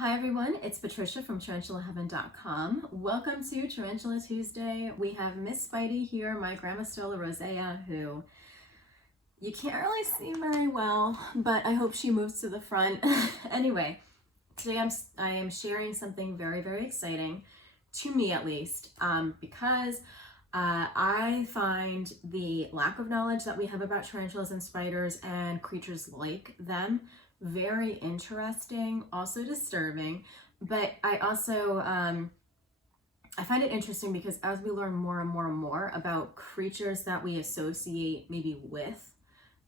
Hi everyone, it's Patricia from TarantulaHeaven.com. Welcome to Tarantula Tuesday. We have Miss Spidey here, my Grandma Stola Rosea, who you can't really see very well, but I hope she moves to the front. Anyway, today I am sharing something very, very exciting, to me at least, because I find the lack of knowledge that we have about tarantulas and spiders and creatures like them very interesting, also disturbing, but I also I find it interesting because as we learn more and more and more about creatures that we associate maybe with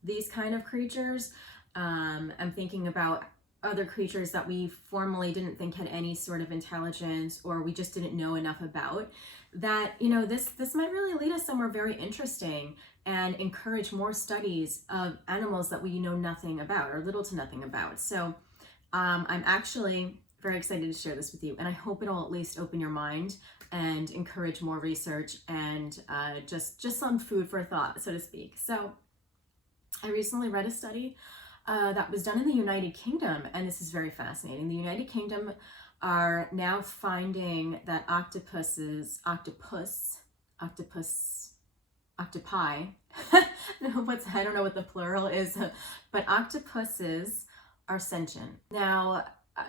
these kind of creatures, I'm thinking about other creatures that we formerly didn't think had any sort of intelligence, or we just didn't know enough about, that, you know, this might really lead us somewhere very interesting and encourage more studies of animals that we know nothing about or little to nothing about. So I'm actually very excited to share this with you, and I hope it'll at least open your mind and encourage more research and just some food for thought, so to speak. So I recently read a study that was done in the United Kingdom, and this is very fascinating. The United Kingdom are now finding that octopi, I don't know what the plural is, but octopuses are sentient. Now,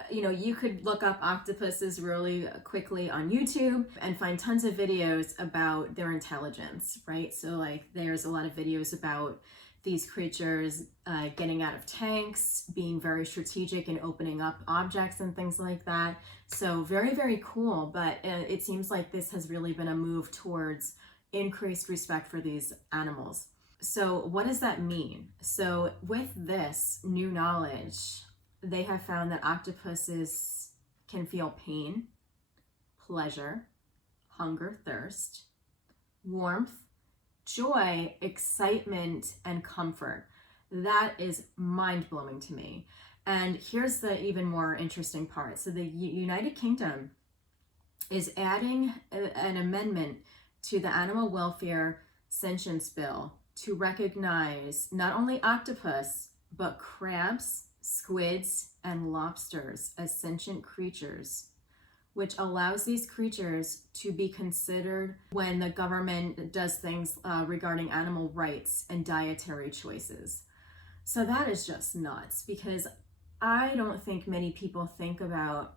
you know, you could look up octopuses really quickly on YouTube and find tons of videos about their intelligence, right? So like there's a lot of videos about these creatures getting out of tanks, being very strategic and opening up objects and things like that. So very, very cool. But it seems like this has really been a move towards increased respect for these animals. So what does that mean? So with this new knowledge, they have found that octopuses can feel pain, pleasure, hunger, thirst, warmth, joy, excitement, and comfort. That is mind-blowing to me. And here's the even more interesting part. So the United Kingdom is adding an amendment to the Animal Welfare Sentience Bill to recognize not only octopus, but crabs, squids, and lobsters as sentient creatures, which allows these creatures to be considered when the government does things regarding animal rights and dietary choices. So that is just nuts, because I don't think many people think about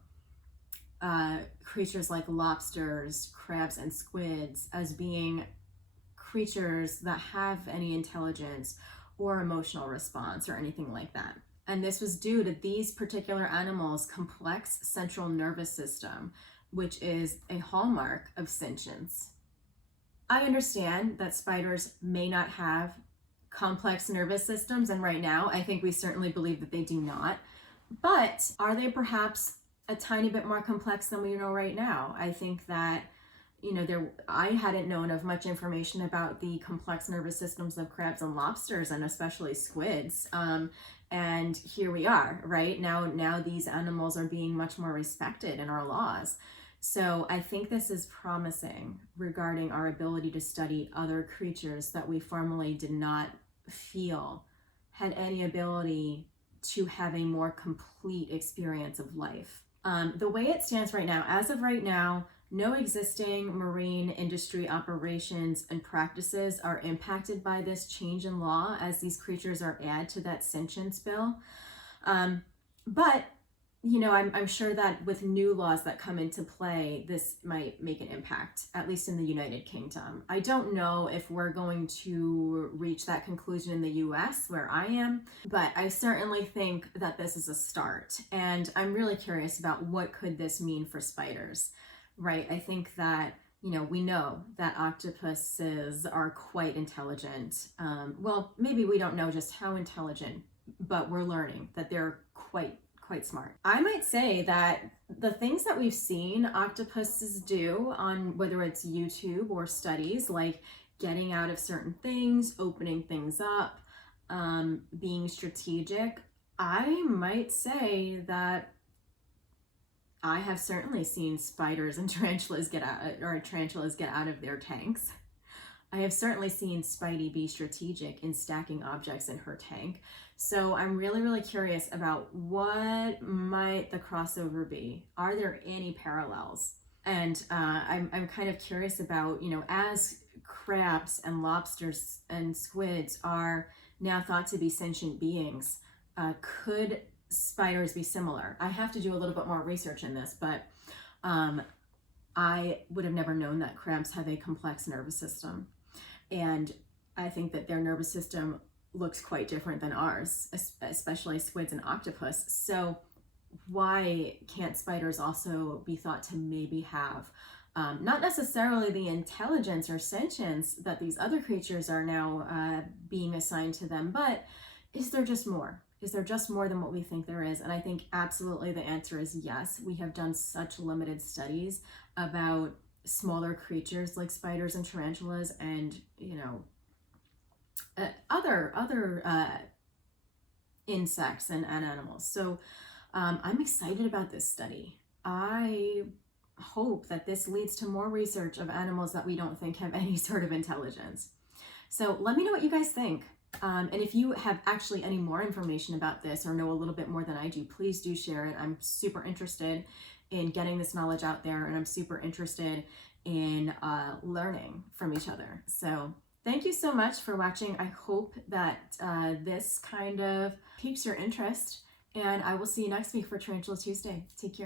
creatures like lobsters, crabs, and squids as being creatures that have any intelligence or emotional response or anything like that. And this was due to these particular animals' complex central nervous system, which is a hallmark of sentience. I understand that spiders may not have complex nervous systems, and right now I think we certainly believe that they do not. But are they perhaps a tiny bit more complex than we know right now? I think that, you know, I hadn't known of much information about the complex nervous systems of crabs and lobsters, and especially squids. And here we are, right? Now these animals are being much more respected in our laws. So I think this is promising regarding our ability to study other creatures that we formerly did not feel had any ability to have a more complete experience of life. The way it stands right now, as of right now, no existing marine industry operations and practices are impacted by this change in law, as these creatures are added to that sentience bill. But, you know, I'm sure that with new laws that come into play, this might make an impact, at least in the United Kingdom. I don't know if we're going to reach that conclusion in the US, where I am, but I certainly think that this is a start. And I'm really curious about what could this mean for spiders. Right, I think that, you know, we know that octopuses are quite intelligent. Well, maybe we don't know just how intelligent, but we're learning that they're quite smart. I might say that the things that we've seen octopuses do on whether it's YouTube or studies, like getting out of certain things, opening things up, being strategic, I might say that I have certainly seen spiders and tarantulas get out of their tanks. I have certainly seen Spidey be strategic in stacking objects in her tank. So I'm really, really curious about what might the crossover be. Are there any parallels? And I'm kind of curious about, you know, as crabs and lobsters and squids are now thought to be sentient beings, could spiders be similar? I have to do a little bit more research in this, but I would have never known that crabs have a complex nervous system. And I think that their nervous system looks quite different than ours, especially squids and octopus. So why can't spiders also be thought to maybe have not necessarily the intelligence or sentience that these other creatures are now being assigned to them, but is there just more? Is there just more than what we think there is? And I think absolutely the answer is yes. We have done such limited studies about smaller creatures like spiders and tarantulas and, you know, other insects and animals. So I'm excited about this study. I hope that this leads to more research of animals that we don't think have any sort of intelligence. So let me know what you guys think. And if you have actually any more information about this or know a little bit more than I do, please do share it. I'm super interested in getting this knowledge out there, and I'm super interested in learning from each other. So thank you so much for watching. I hope that this kind of piques your interest, and I will see you next week for Tarantula Tuesday. Take care.